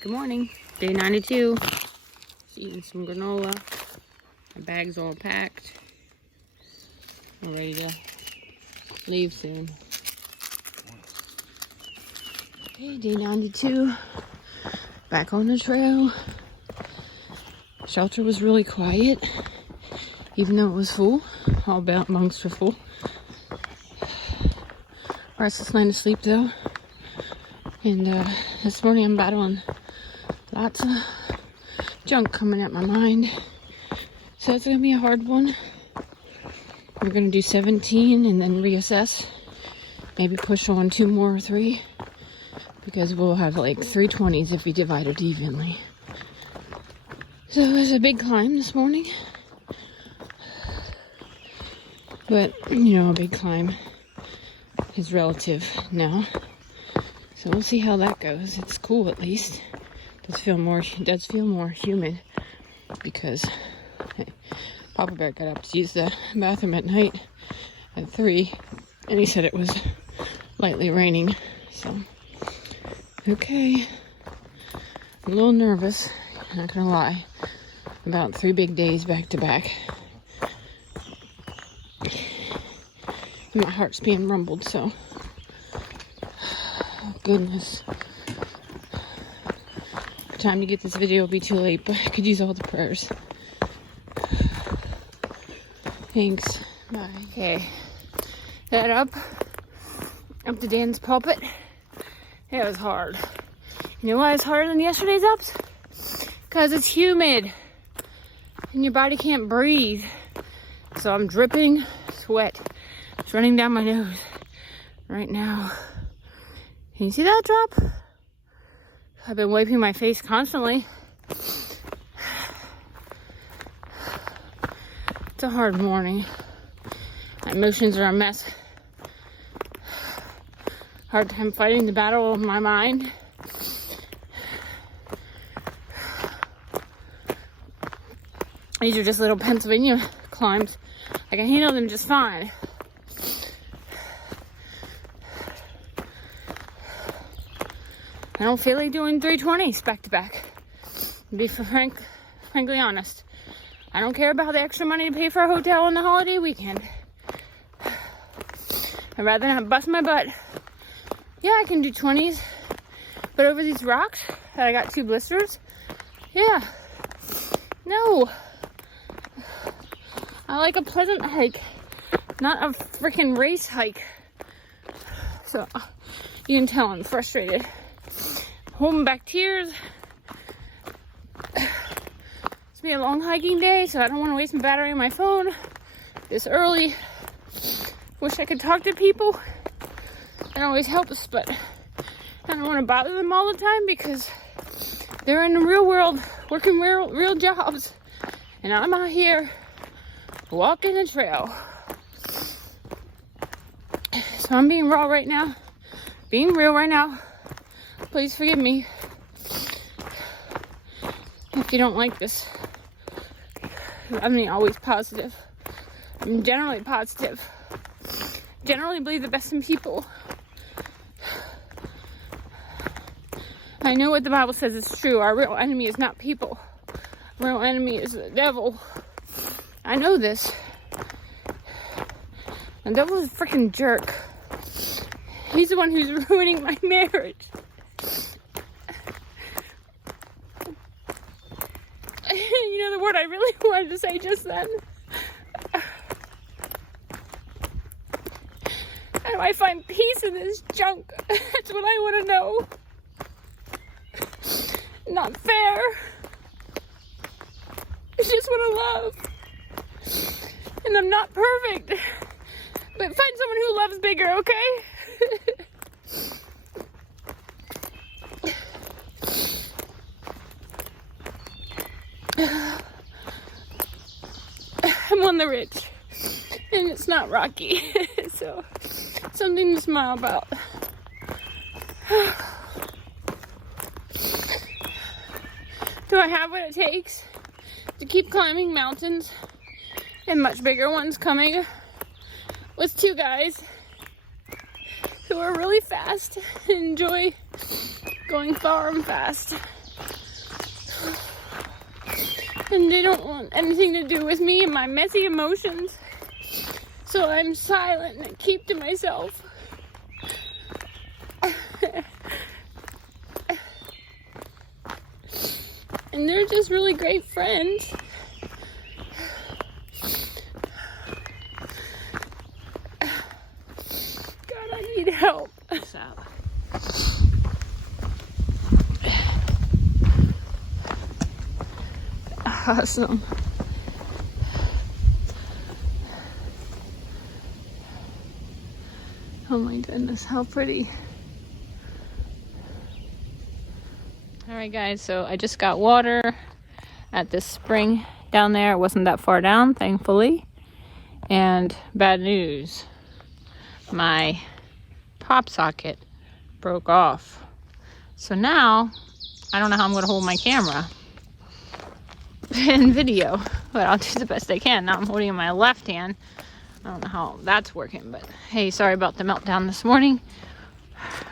Good morning. Day 92. Just eating some granola. My bag's all packed. We're ready to leave soon. Okay, day 92. Back on the trail. Shelter was really quiet, even though it was full. All bunks were full. Restless night of sleep though. And this morning I'm battling lots of junk coming at my mind. So it's gonna be a hard one. We're gonna do 17 and then reassess. Maybe push on 2 more or 3. Because we'll have like 3 20s if we divide it evenly. So it was a big climb this morning. But, you know, a big climb is relative now. So we'll see how that goes. It's cool at least. It does feel more humid because Papa Bear got up to use the bathroom at night at 3 and he said it was lightly raining. So, okay. I'm a little nervous, not gonna lie, about 3 big days back to back. My heart's being rumbled, so goodness. Time to get this video will be too late, but I could use all the prayers. Thanks. Bye. Okay. Head up to Dan's pulpit. It was hard. You know why it's harder than yesterday's ups? Because it's humid and your body can't breathe. So I'm dripping sweat. It's running down my nose right now. Can you see that drop? I've been wiping my face constantly. It's a hard morning. My emotions are a mess. Hard time fighting the battle of my mind. These are just little Pennsylvania climbs. I can handle them just fine. I don't feel like doing 320s back to back. To be frankly honest. I don't care about the extra money to pay for a hotel on the holiday weekend. I'd rather not bust my butt. Yeah, I can do 20s. But over these rocks that I got 2 blisters, yeah. No. I like a pleasant hike, not a freaking race hike. So you can tell I'm frustrated. Holding back tears. It's been a long hiking day, so I don't want to waste my battery on my phone this early. Wish I could talk to people. That always helps, but I don't want to bother them all the time because they're in the real world, working real jobs. And I'm out here walking the trail. So I'm being raw right now. Being real right now. Please forgive me if you don't like this. I'm always positive. I'm generally positive. Generally believe the best in people. I know what the Bible says is true. Our real enemy is not people. Our real enemy is the devil. I know this. The devil is a freaking jerk. He's the one who's ruining my marriage. You know the word I really wanted to say just then? How do I find peace in this junk? That's what I want to know. Not fair. I just want to love. And I'm not perfect. But find someone who loves bigger, okay? I'm on the ridge. And it's not rocky. So, something to smile about. Do I have what it takes to keep climbing mountains and much bigger ones coming with 2 guys who are really fast and enjoy going far and fast? And they don't want anything to do with me and my messy emotions. So I'm silent and I keep to myself. And they're just really great friends. God, I need help. So. Awesome. Oh my goodness, how pretty. Alright guys, so I just got water at this spring down there. It wasn't that far down, thankfully. And bad news, my pop socket broke off. So now, I don't know how I'm going to hold my camera in video, but I'll do the best I can. Now I'm holding it in my left hand. I don't know how that's working, but hey, sorry about the meltdown this morning.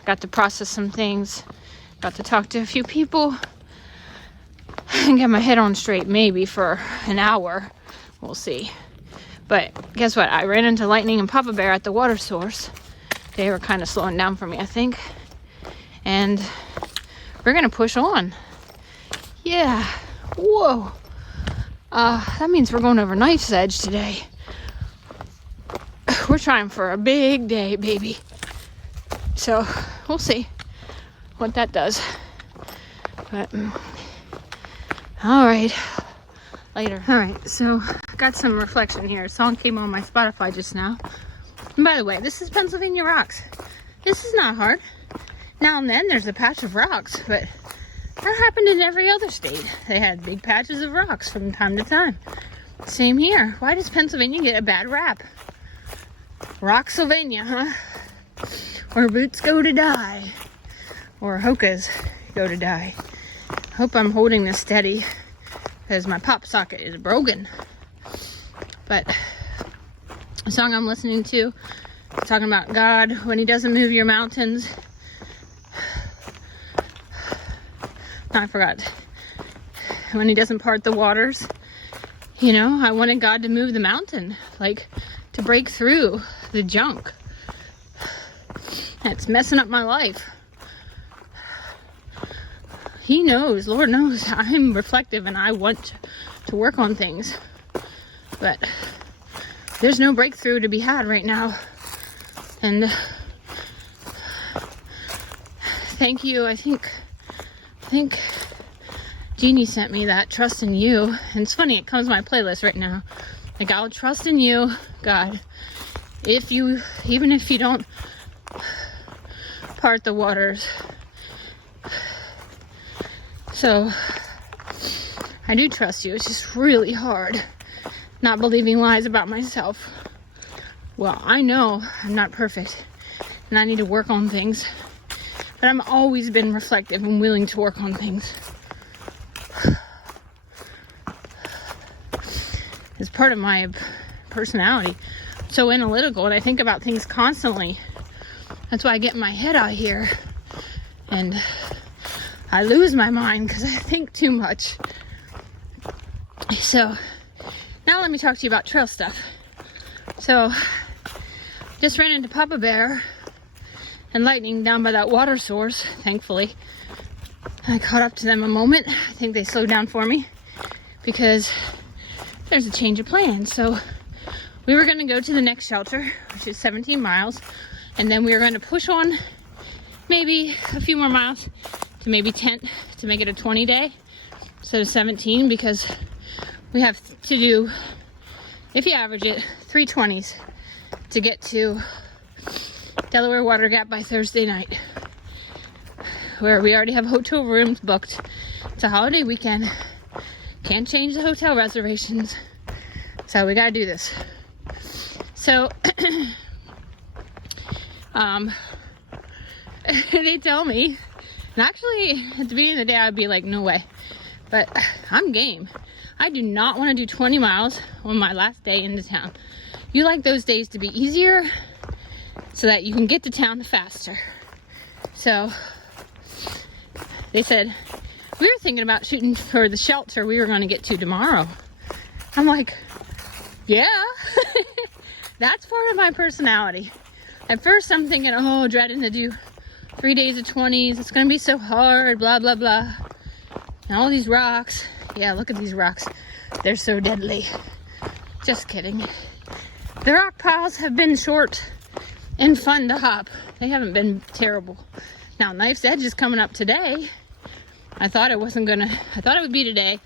Got to process some things. Got to talk to a few people and get my head on straight, maybe for an hour. We'll see. But guess what? I ran into Lightning and Papa Bear at the water source. They were kind of slowing down for me, I think. And we're going to push on. Yeah. Whoa. That means we're going over Knife's Edge today. We're trying for a big day, baby. So, we'll see what that does. But, alright. Later. Alright, so, got some reflection here. A song came on my Spotify just now. And by the way, this is Pennsylvania rocks. This is not hard. Now and then there's a patch of rocks, but that happened in every other state. They had big patches of rocks from time to time. Same here. Why does Pennsylvania get a bad rap? Rocksylvania, huh? Where boots go to die. Or hokas go to die. Hope I'm holding this steady because my pop socket is broken. But the song I'm listening to is talking about God when he doesn't move your mountains. No, I forgot. When he doesn't part the waters. You know, I wanted God to move the mountain. Like, to break through the junk that's messing up my life. He knows, Lord knows, I'm reflective and I want to work on things. But there's no breakthrough to be had right now. And thank you, I think Jeannie sent me that, trust in you. And it's funny, it comes to my playlist right now. Like, I'll trust in you, God. Even if you don't part the waters. So, I do trust you. It's just really hard not believing lies about myself. Well, I know I'm not perfect and I need to work on things. But I've always been reflective and willing to work on things. It's part of my personality. I'm so analytical and I think about things constantly. That's why I get my head out here and I lose my mind because I think too much. So now let me talk to you about trail stuff. So just ran into Papa Bear and Lightning down by that water source, thankfully. I caught up to them a moment. I think they slowed down for me because there's a change of plans. So we were going to go to the next shelter, which is 17 miles, and then we were going to push on maybe a few more miles to maybe tent to make it a 20 day instead of 17, because we have to do, if you average it, 3 20s to get to Delaware Water Gap by Thursday night, where we already have hotel rooms booked. It's a holiday weekend. Can't change the hotel reservations. So we gotta do this. So, they tell me, and actually at the beginning of the day I'd be like, no way. But I'm game. I do not want to do 20 miles on my last day into town. You like those days to be easier so that you can get to town faster. So they said, We were thinking about shooting for the shelter we were going to get to tomorrow. I'm like, yeah, that's part of my personality. At first I'm thinking, oh, dreading to do 3 days of 20s. It's going to be so hard, blah, blah, blah. And all these rocks. Yeah, look at these rocks. They're so deadly. Just kidding. The rock piles have been short and fun to hop. They haven't been terrible. Now, Knife's Edge is coming up today. I thought it would be today,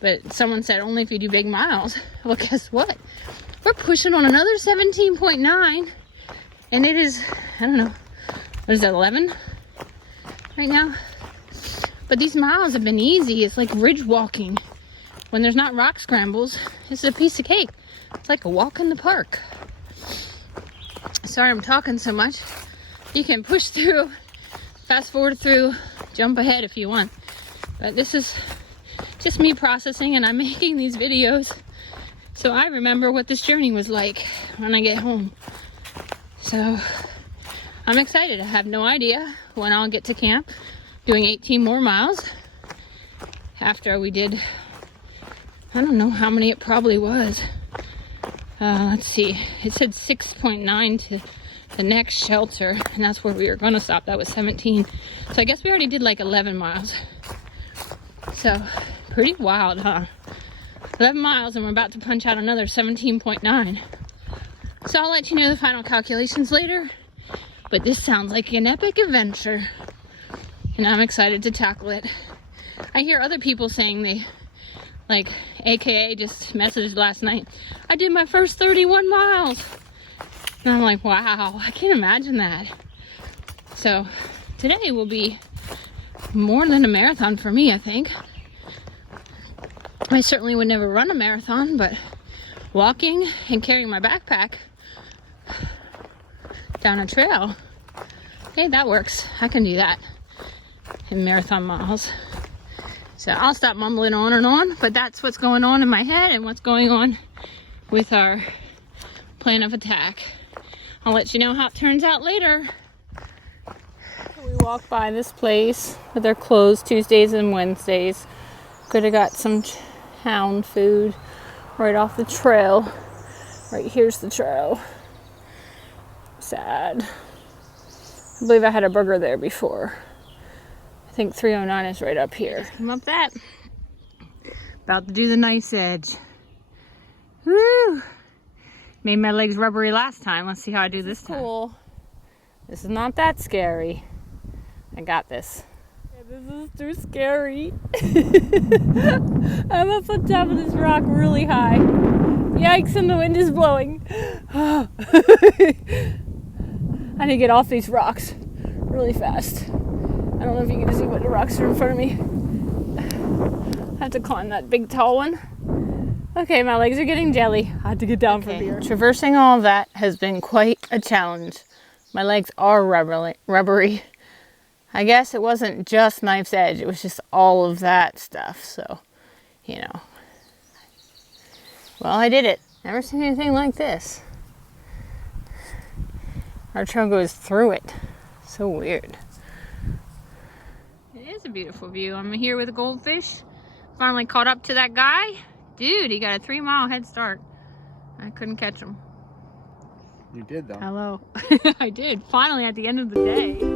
but someone said only if you do big miles. Well, guess what? We're pushing on another 17.9, and it is, I don't know, what is it, 11 right now? But these miles have been easy. It's like ridge walking. When there's not rock scrambles, it's a piece of cake. It's like a walk in the park. Sorry I'm talking so much. You can push through, fast forward through, jump ahead if you want. But this is just me processing, and I'm making these videos so I remember what this journey was like when I get home. So I'm excited. I have no idea when I'll get to camp doing 18 more miles after we did, I don't know how many it probably was. Let's see, it said 6.9 to the next shelter, and that's where we were going to stop. That was 17. So I guess we already did like 11 miles. So pretty wild, huh? 11 miles, and we're about to punch out another 17.9. So I'll let you know the final calculations later, but this sounds like an epic adventure, and I'm excited to tackle it. I hear other people saying they, like AKA just messaged last night, I did my first 31 miles. And I'm like, wow, I can't imagine that. So today will be more than a marathon for me, I think. I certainly would never run a marathon, but walking and carrying my backpack down a trail, hey, that works. I can do that in marathon miles. So I'll stop mumbling on and on, but that's what's going on in my head and what's going on with our plan of attack. I'll let you know how it turns out later. We walked by this place, but they're closed Tuesdays and Wednesdays. Could have got some hound food right off the trail. Right here's the trail. Sad. I believe I had a burger there before. I think 309 is right up here. Come up that. About to do the Knife's Edge. Woo! Made my legs rubbery last time. Let's see how I do this time. Cool. This is not that scary. I got this. This is too scary. I'm up on top of this rock really high. Yikes, and the wind is blowing. I need to get off these rocks really fast. I don't know if you can see what the rocks are in front of me. I have to climb that big tall one. Okay, my legs are getting jelly. I have to get down from here. Traversing all of that has been quite a challenge. My legs are rubbery. I guess it wasn't just Knife's Edge. It was just all of that stuff. So, you know. Well, I did it. Never seen anything like this. Our trail goes through it. So weird. It is a beautiful view. I'm here with a goldfish. Finally caught up to that guy. Dude, he got a 3-mile head start. I couldn't catch him. You did though. Hello. I did. Finally at the end of the day.